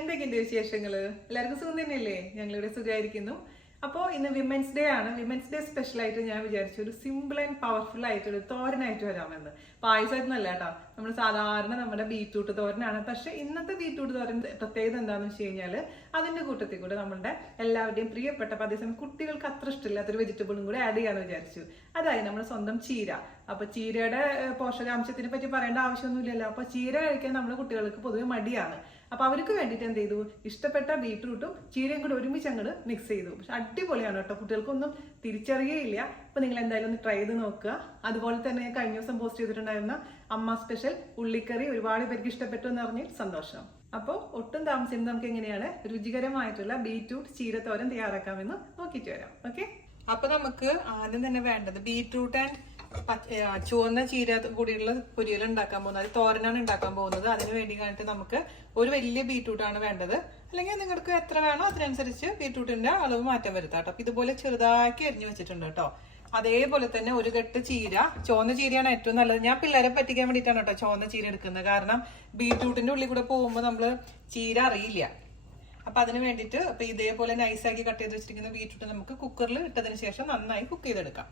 എന്തൊക്കെയുണ്ട് വിശേഷങ്ങള്? എല്ലാവർക്കും സുഖം തന്നെയല്ലേ? ഞങ്ങളിവിടെ സുഖമായിരിക്കുന്നു. അപ്പോൾ ഇന്ന് വിമൻസ് ഡേ ആണ്. വിമൻസ് ഡേ സ്പെഷ്യൽ ആയിട്ട് ഞാൻ വിചാരിച്ചു ഒരു സിമ്പിൾ ആൻഡ് പവർഫുൾ ആയിട്ടൊരു തോരനായിട്ട് വരാമെന്ന്. പായസമായിട്ടൊന്നല്ല കേട്ടോ, നമ്മൾ സാധാരണ നമ്മുടെ ബീറ്റ്റൂട്ട് തോരനാണ്. പക്ഷെ ഇന്നത്തെ ബീറ്റ്റൂട്ട് തോരൻ പ്രത്യേകത എന്താണെന്ന് വെച്ച് കഴിഞ്ഞാൽ അതിന്റെ കൂട്ടത്തിൽ കൂടെ നമ്മുടെ എല്ലാവരുടെയും പ്രിയപ്പെട്ട അതേസമയം കുട്ടികൾക്ക് അത്ര ഇഷ്ടമില്ലാത്തൊരു വെജിറ്റബിളും കൂടെ ആഡ് ചെയ്യാന്ന് വിചാരിച്ചു. അതായത് നമ്മുടെ സ്വന്തം ചീര. അപ്പൊ ചീരയുടെ പോഷകാംശത്തിനെ പറ്റി പറയേണ്ട ആവശ്യമൊന്നുമില്ലല്ലോ. അപ്പൊ ചീര കഴിക്കാൻ നമ്മുടെ കുട്ടികൾക്ക് പൊതുവെ മടിയാണ്. അപ്പൊ അവർക്ക് വേണ്ടിയിട്ട് എന്ത് ചെയ്തു, ഇഷ്ടപ്പെട്ട ബീറ്റ്റൂട്ടും ചീരയും കൂടെ ഒരുമിച്ച് അങ്ങോട്ട് മിക്സ് ചെയ്തു. പക്ഷെ അടിപൊളിയാണ് കേട്ടോ, കുട്ടികൾക്കൊന്നും തിരിച്ചറിയുകയില്ല. അപ്പൊ നിങ്ങൾ എന്തായാലും ഒന്ന് ട്രൈ ചെയ്ത് നോക്കുക. അതുപോലെ തന്നെ ഞാൻ കഴിഞ്ഞ ദിവസം പോസ്റ്റ് ചെയ്തിട്ടുണ്ടായിരുന്ന അമ്മ സ്പെഷ്യൽ ഉള്ളിക്കറി ഒരുപാട് പേർക്ക് ഇഷ്ടപ്പെട്ടു എന്ന് പറഞ്ഞ് സന്തോഷം. അപ്പോൾ ഒട്ടും താമസിച്ച് നമുക്ക് എങ്ങനെയാണ് രുചികരമായിട്ടുള്ള ബീറ്റ്റൂട്ട് ചീരത്തോരൻ തയ്യാറാക്കാമെന്ന് നോക്കിയിട്ട് വരാം. ഓക്കെ, അപ്പൊ നമുക്ക് ആദ്യം തന്നെ വേണ്ടത് ബീറ്റ്റൂട്ട് ആൻഡ് ചുവന്ന ചീര കൂടിയുള്ള പൊരിയൽ ഉണ്ടാക്കാൻ പോകുന്നത്, അത് തോരനാണ് ഉണ്ടാക്കാൻ പോകുന്നത്. അതിന് വേണ്ടി കഴിഞ്ഞിട്ട് നമുക്ക് ഒരു വലിയ ബീറ്റ്റൂട്ടാണ് വേണ്ടത്. അല്ലെങ്കിൽ നിങ്ങൾക്ക് എത്ര വേണോ അതിനനുസരിച്ച് ബീറ്റ്റൂട്ടിന്റെ അളവ് മാറ്റം വരുത്താം കേട്ടോ. അപ്പൊ ഇതുപോലെ ചെറുതാക്കി അരിഞ്ഞു വെച്ചിട്ടുണ്ട് കേട്ടോ. അതേപോലെ തന്നെ ഒരു കെട്ട് ചീര, ചുവന്ന ചീരയാണ് ഏറ്റവും നല്ലത്. ഞാൻ പിള്ളേരെ പറ്റിക്കാൻ വേണ്ടിയിട്ടാണ് കേട്ടോ ചുവന്ന ചീര എടുക്കുന്നത്. കാരണം ബീറ്റ്റൂട്ടിന്റെ ഉള്ളിൽ കൂടെ പോകുമ്പോൾ നമ്മള് ചീര അറിയില്ല. അപ്പൊ അതിന് വേണ്ടിയിട്ട് ഇപ്പൊ ഇതേപോലെ നൈസാക്കി കട്ട് ചെയ്ത് വെച്ചിരിക്കുന്ന ബീറ്റ്റൂട്ട് നമുക്ക് കുക്കറിൽ ഇട്ടതിന് ശേഷം നന്നായി കുക്ക് ചെയ്തെടുക്കാം.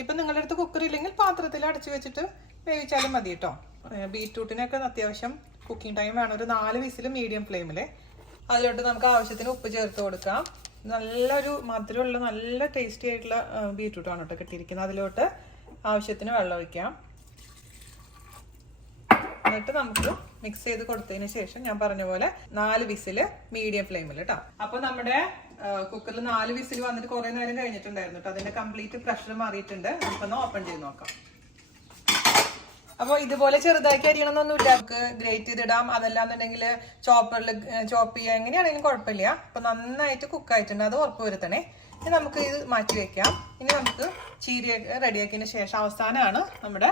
ഇപ്പൊ നിങ്ങളുടെ അടുത്ത് കുക്കർ ഇല്ലെങ്കിൽ പാത്രത്തിൽ അടച്ചു വെച്ചിട്ട് വേവിച്ചാലും മതി കേട്ടോ. ബീറ്റ്റൂട്ടിനൊക്കെ അത്യാവശ്യം കുക്കിംഗ് ടൈം വേണം. ഒരു 4 വിസിൽ മീഡിയം ഫ്ലെയിമില്. അതിലോട്ട് നമുക്ക് ആവശ്യത്തിന് ഉപ്പ് ചേർത്ത് കൊടുക്കാം. നല്ലൊരു മധുരമുള്ള നല്ല ടേസ്റ്റി ആയിട്ടുള്ള ബീറ്റ്റൂട്ടാണ് കേട്ടോ കിട്ടിയിരിക്കുന്നത്. അതിലോട്ട് ആവശ്യത്തിന് വെള്ളം ഒഴിക്കാം. എന്നിട്ട് നമുക്ക് മിക്സ് ചെയ്ത് കൊടുത്തതിന് ശേഷം ഞാൻ പറഞ്ഞ പോലെ 4 വിസില് മീഡിയം ഫ്ലെയിമിൽ കേട്ടോ. അപ്പൊ നമ്മുടെ കുക്കറിൽ 4 വിസിൽ വന്നിട്ട് കുറെ നേരം കഴിഞ്ഞിട്ടുണ്ടായിരുന്നു കേട്ടോ. അതിന്റെ കംപ്ലീറ്റ് പ്രഷർ മാറിയിട്ടുണ്ട്. നമുക്കൊന്ന് ഓപ്പൺ ചെയ്ത് നോക്കാം. അപ്പോൾ ഇതുപോലെ ചെറുതാക്കി അരിയണമെന്നൊന്നുമില്ല, നമുക്ക് ഗ്രേറ്റ് ചെയ്തിടാം. അതല്ലാന്നുണ്ടെങ്കിൽ ചോപ്പറിൽ ചോപ്പ് ചെയ്യാം, എങ്ങനെയാണെങ്കിലും കുഴപ്പമില്ല. അപ്പൊ നന്നായിട്ട് കുക്കായിട്ടുണ്ട്, അത് ഉറപ്പ് വരുത്തണേ. ഇനി നമുക്ക് ഇത് മാറ്റി വെക്കാം. ഇനി നമുക്ക് ചീരയൊക്കെ റെഡിയാക്കിയതിന് ശേഷം അവസാനമാണ് നമ്മുടെ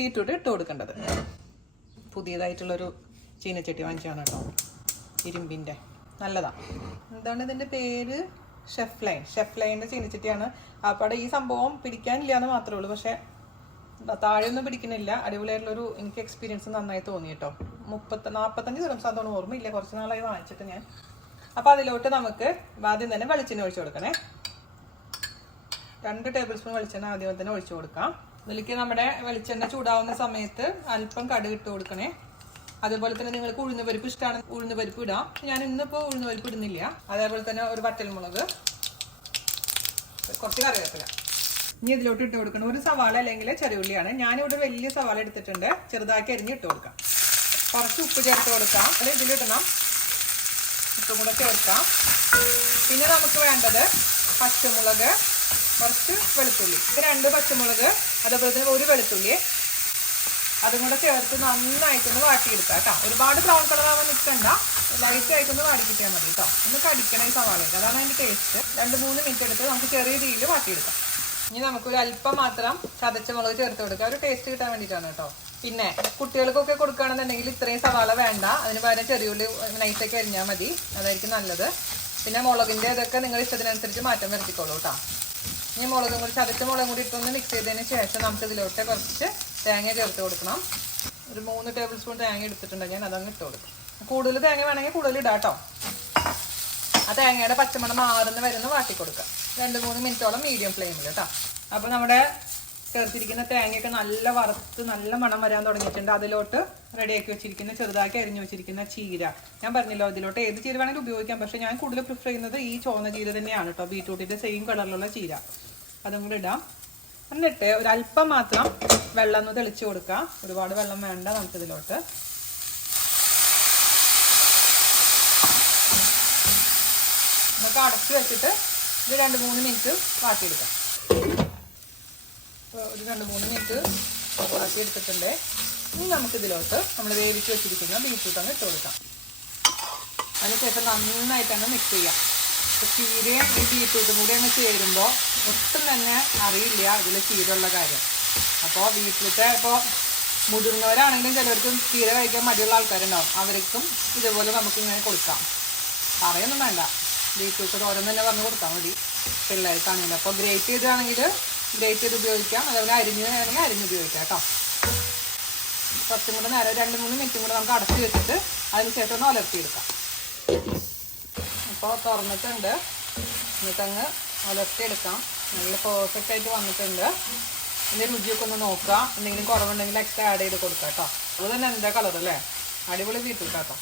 ബീറ്റ്റൂട്ട് ഇട്ട് കൊടുക്കേണ്ടത്. പുതിയതായിട്ടുള്ളൊരു ചീനച്ചട്ടി വാങ്ങിച്ചാണ് കേട്ടോ, ഇരുമ്പിന്റെ, നല്ലതാ. എന്താണ് ഇതിന്റെ പേര്? ഷെഫ് ലൈൻ്റെ ചീനച്ചട്ടിയാണ്. അപ്പോൾ ഈ സംഭവം പിടിക്കാനില്ല എന്ന് മാത്രമേ ഉള്ളൂ. പക്ഷെ താഴെയൊന്നും പിടിക്കുന്നില്ല. അടിപൊളിയായിട്ടുള്ളൊരു എനിക്ക് എക്സ്പീരിയൻസ് നന്നായി തോന്നി കേട്ടോ. 45 ദിവസം അതൊന്നും ഓർമ്മയില്ല, കുറച്ച് നാളായി വാങ്ങിച്ചിട്ട് ഞാൻ. അപ്പൊ അതിലോട്ട് നമുക്ക് ആദ്യം തന്നെ വെളിച്ചെണ്ണ ഒഴിച്ചു കൊടുക്കണേ. 2 ടേബിൾ സ്പൂൺ വെളിച്ചെണ്ണ ആദ്യം തന്നെ ഒഴിച്ചു കൊടുക്കാം. ഇതിലേക്ക് നമ്മുടെ വെളിച്ചെണ്ണ ചൂടാവുന്ന സമയത്ത് അല്പം കടുക് ഇട്ട് കൊടുക്കണേ. അതേപോലെ തന്നെ നിങ്ങൾക്ക് ഉഴുന്ന് പരിപ്പ് ഇഷ്ടമാണ്, ഉഴുന്ന് പരിപ്പ് ഇടാം. ഞാൻ ഇന്നിപ്പോൾ ഉഴുന്ന് പരിപ്പ് ഇടുന്നില്ല. അതേപോലെ തന്നെ ഒരു വറ്റൽമുളക്, കുറച്ച് കറിവേപ്പില. ഇനി ഇതിലോട്ട് ഇട്ട് കൊടുക്കണം ഒരു സവാള അല്ലെങ്കിൽ ചെറിയുള്ളിയാണ്. ഞാനിവിടെ വലിയ സവാള എടുത്തിട്ടുണ്ട്, ചെറുതാക്കി അരിഞ്ഞ് ഇട്ട് കൊടുക്കാം. കുറച്ച് ഉപ്പ് ചേർത്ത് കൊടുക്കാം. അത് ഇതിലിടണം, ഉപ്പും കൂടെ ചേർക്കാം. പിന്നെ നമുക്ക് വേണ്ടത് പച്ചമുളക്, കുറച്ച് വെളുത്തുള്ളി, 2 പച്ചമുളക്, അതേപോലെ തന്നെ 1 വെളുത്തുള്ളി, അതും കൂടെ ചേർത്ത് നന്നായിട്ടൊന്ന് വാട്ടിയെടുക്കാം കേട്ടോ. ഒരുപാട് ബ്രൗൺ കളർ ആവാൻ നിൽക്കണ്ട, ലൈറ്റ് ആയിട്ടൊന്ന് വാടി കിട്ടിയാൽ മതി കേട്ടോ. ഒന്ന് കടിക്കണം ഈ സവാളയൊക്കെ, അതാണ് അതിന്റെ ടേസ്റ്റ്. 2-3 മിനിറ്റ് എടുത്ത് നമുക്ക് ചെറിയ രീതിയിൽ വാട്ടിയെടുക്കാം. ഇനി നമുക്കൊരു അല്പം മാത്രം ചതച്ച മുളക് ചേർത്ത് കൊടുക്കുക, ഒരു ടേസ്റ്റ് കിട്ടാൻ വേണ്ടിയിട്ടാണ് കേട്ടോ. പിന്നെ കുട്ടികൾക്കൊക്കെ കൊടുക്കുകയാണെന്നുണ്ടെങ്കിൽ ഇത്രയും സവാള വേണ്ട, അതിന് പകരം ചെറിയുള്ളി നൈസൊക്കെ അരിഞ്ഞാൽ മതി, അതായിരിക്കും നല്ലത്. പിന്നെ മുളകിന്റെ ഇതൊക്കെ നിങ്ങൾ ഇഷ്ടത്തിനനുസരിച്ച് മാറ്റം വരുത്തിക്കോളൂ കേട്ടോ. ഇനി മുളകും കൂടി, ചതച്ച മുളകും കൂടി ഇട്ടൊന്ന് മിക്സ് ചെയ്തതിന് ശേഷം നമുക്ക് ഇതിലോട്ട് കുറച്ച് തേങ്ങ ചേർത്ത് കൊടുക്കണം. ഒരു 3 ടേബിൾ സ്പൂൺ തേങ്ങ എടുത്തിട്ടുണ്ടെങ്കിൽ ഞാൻ അതങ്ങ് ഇട്ട് കൊടുക്കും. കൂടുതൽ തേങ്ങ വേണമെങ്കിൽ കൂടുതൽ ഇടാം കേട്ടോ. ആ തേങ്ങയുടെ പച്ചമണം മാറുന്ന വരുന്ന വാട്ടി കൊടുക്കുക. 2-3 മിനിറ്റോളം മീഡിയം ഫ്ലെയിമിൽ കേട്ടോ. അപ്പോൾ നമ്മുടെ ചേർത്തിരിക്കുന്ന തേങ്ങയൊക്കെ നല്ല വറുത്ത് നല്ല മണം വരാൻ തുടങ്ങിയിട്ടുണ്ട്. അതിലോട്ട് റെഡിയാക്കി വെച്ചിരിക്കുന്ന ചെറുതാക്കി അരിഞ്ഞു വെച്ചിരിക്കുന്ന ചീര, ഞാൻ പറഞ്ഞല്ലോ ഇതിലോട്ട് ഏത് ചീര വേണമെങ്കിലും ഉപയോഗിക്കാം. പക്ഷെ ഞാൻ കൂടുതൽ പ്രിഫർ ചെയ്യുന്നത് ഈ ചുവന്ന ചീര തന്നെയാണ് കേട്ടോ, ബീറ്റ്റൂട്ടിന്റെ സെയിം കളറിലുള്ള ചീര. അതും കൂടെ ഇടാം. എന്നിട്ട് ഒരല്പം മാത്രം വെള്ളം ഒന്ന് തെളിച്ച് കൊടുക്കാം. ഒരുപാട് വെള്ളം വേണ്ട നമുക്കിതിലോട്ട്. നമുക്ക് അടച്ച് വെച്ചിട്ട് ഇത് 2-3 മിനിറ്റ് വാട്ടിയെടുക്കാം. ഒരു 2-3 മിനിറ്റ് വാട്ടിയെടുത്തിട്ടുണ്ട്. ഇനി നമുക്കിതിലോട്ട് നമ്മൾ വേവിച്ച് വെച്ചിരിക്കുന്ന ബീറ്റ്റൂട്ട് അങ്ങ് ഇട്ട് കൊടുക്കാം. അതിനുശേഷം നന്നായിട്ടങ്ങ് മിക്സ് ചെയ്യാം. ചീരയും ഈ ബീറ്റ്റൂട്ടും കൂടി അങ്ങ് ചേരുമ്പോൾ ഒട്ടും തന്നെ അറിയില്ല ഇതിൽ ചീരയുള്ള കാര്യം. അപ്പോൾ ബീറ്റ്റൂട്ട് ഇപ്പോൾ മുതിർന്നവരാണെങ്കിലും ചിലവർക്കും ചീര കഴിക്കാൻ മടിയുള്ള ആൾക്കാരുണ്ടാവും, അവർക്കും ഇതുപോലെ നമുക്കിങ്ങനെ കൊടുക്കാം. പറയൊന്നും വേണ്ട, ബീറ്റ്റൂട്ട് തോരൻ തന്നെ പറഞ്ഞ് കൊടുത്താൽ മതി പിള്ളേർക്കാണെങ്കിൽ. അപ്പോൾ ഗ്രേറ്റ് ചെയ്താണെങ്കിൽ ഗ്രേറ്റ് ചെയ്ത് ഉപയോഗിക്കാം, അതേപോലെ അരിഞ്ഞ് വേണമെങ്കിൽ അരിഞ്ഞ് ഉപയോഗിക്കാം കേട്ടോ. കുറച്ചും കൂടെ നേരം 2-3 മിനിറ്റും കൂടെ നമുക്ക് അടച്ചു വെച്ചിട്ട് അതിന് ശേഷം ഒന്ന് ഉലർത്തിയെടുക്കാം. അപ്പോൾ തുറന്നിട്ടുണ്ട്. എന്നിട്ടങ്ങ് ഉലർത്തിയെടുക്കാം. നല്ല പെർഫെക്റ്റ് ആയിട്ട് വന്നിട്ടുണ്ട്. ഇതിൻ്റെ രുചിയൊക്കെ ഒന്ന് നോക്കുക. എന്തെങ്കിലും കുറവുണ്ടെങ്കിൽ എക്സ്ട്രാ ആഡ് ചെയ്ത് കൊടുക്കാം കേട്ടോ. അത് തന്നെ എന്താ കളർ അല്ലേ, അടിപൊളി ബീറ്റ്റൂട്ട് കേട്ടോ.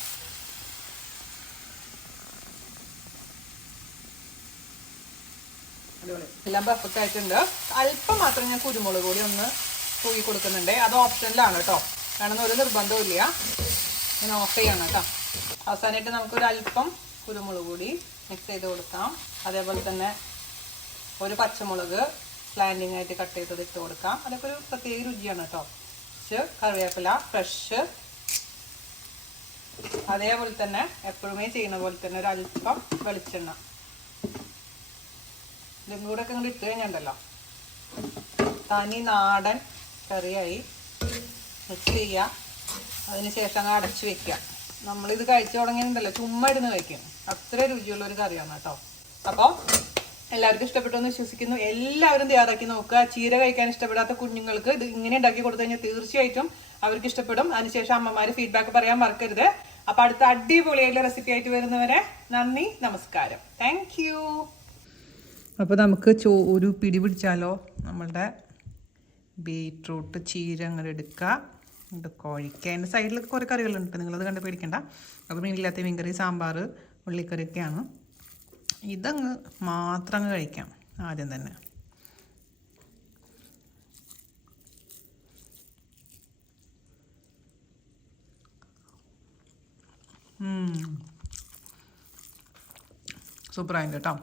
അടിപൊളി, എല്ലാം പെർഫെക്റ്റ് ആയിട്ടുണ്ട്. അല്പം മാത്രം ഞാൻ കുരുമുളക് കൂടി ഒന്ന് തൂക്കി കൊടുക്കുന്നുണ്ട്. അത് ഓപ്ഷനിലാണ് കേട്ടോ, വേണമെന്ന് ഒരു നിർബന്ധവും ഇല്ല. ഞാൻ ഓഫ് ചെയ്യണം കേട്ടോ. അവസാനമായിട്ട് നമുക്കൊരു അല്പം കുരുമുളക് കൂടി മിക്സ് ചെയ്ത് കൊടുക്കാം. അതേപോലെ തന്നെ ഒരു പച്ചമുളക് സ്ലാൻഡിങ് ആയിട്ട് കട്ട് ചെയ്തത് ഇട്ട് കൊടുക്കാം. അതൊക്കെ ഒരു പ്രത്യേക രുചിയാണ് കേട്ടോ. കറിവേപ്പില ഫ്രഷ്. അതേപോലെ തന്നെ എപ്പോഴുമേ ചെയ്യുന്ന പോലെ തന്നെ ഒരു അല്പം വെളിച്ചെണ്ണ ഇതും കൂടെ ഒക്കെ ഇങ്ങോട്ട് ഇട്ട് കഴിഞ്ഞുണ്ടല്ലോ തനി നാടൻ കറിയായി. മിക്സ് ചെയ്യുക. അതിനുശേഷം അങ്ങ് അടച്ചു വെക്കുക. നമ്മളിത് കഴിച്ചു തുടങ്ങിയിട്ടുണ്ടല്ലോ, ചുമ്മാ ഇരുന്ന് കഴിക്കും. അത്ര രുചിയുള്ളൊരു കറിയാണ് കേട്ടോ. അപ്പോൾ എല്ലാവർക്കും ഇഷ്ടപ്പെട്ടു എന്ന് വിശ്വസിക്കുന്നു. എല്ലാവരും തയ്യാറാക്കി നോക്കുക. ചീര കഴിക്കാൻ ഇഷ്ടപ്പെടാത്ത കുഞ്ഞുങ്ങൾക്ക് ഇത് ഇങ്ങനെ ഉണ്ടാക്കി കൊടുത്തു കഴിഞ്ഞാൽ തീർച്ചയായിട്ടും അവർക്ക് ഇഷ്ടപ്പെടും. അതിനുശേഷം അമ്മമാർ ഫീഡ്ബാക്ക് പറയാൻ മറക്കരുത്. അപ്പോൾ അടുത്ത അടിപൊളിയായിട്ടുള്ള റെസിപ്പി ആയിട്ട് വരുന്നവരെ നന്ദി, നമസ്കാരം. Thank you. അപ്പോൾ നമുക്ക് ഒരു പിടി പിടിച്ചാലോ. നമ്മളുടെ ബീറ്റ്റൂട്ട് ചീര അങ്ങനെ എടുക്കുക. കോഴിക്ക അതിൻ്റെ സൈഡിലൊക്കെ കുറേ കറികളുണ്ട്, നിങ്ങളത് കണ്ട് പേടിക്കണ്ട. അത് മീനില്ലാത്ത മീൻകറി, സാമ്പാർ, ഉള്ളിക്കറിയൊക്കെയാണ്. ഇതങ്ങ് മാത്രം അങ്ങ് കഴിക്കാം ആദ്യം തന്നെ. സൂപ്പറായിട്ട് കേട്ടോ.